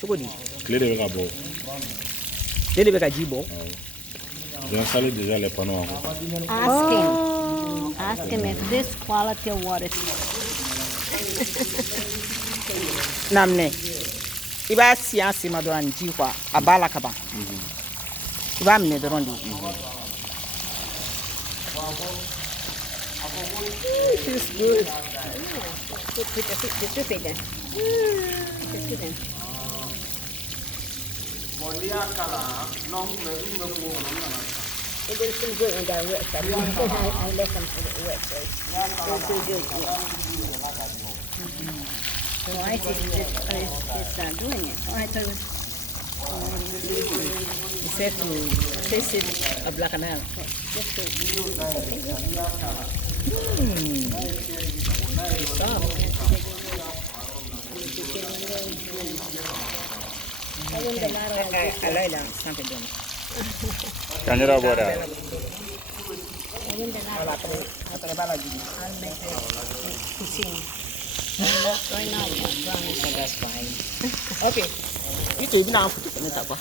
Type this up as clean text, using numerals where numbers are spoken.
Chokodi. Clé de Gabo. Dede beka jibo. J'ai installé déjà les panneaux en haut. Ask him if this quality of water. Namne. Iba siansi madoran jiwa abala kaba. Iba mne dorondi. It's good. Put your feet there. Just sit there. It will feel good on that wet side. I let them to the wet side. It feels good. So I think it's doing it. Oh, I thought it was. He said to taste it a black and milk. Just to, I like that something done. Canera Bora. I win the night. I'll make it cuisine. Right now, I'm not drowning, so that's fine. Okay. Ito ibi na afu tukene takwa.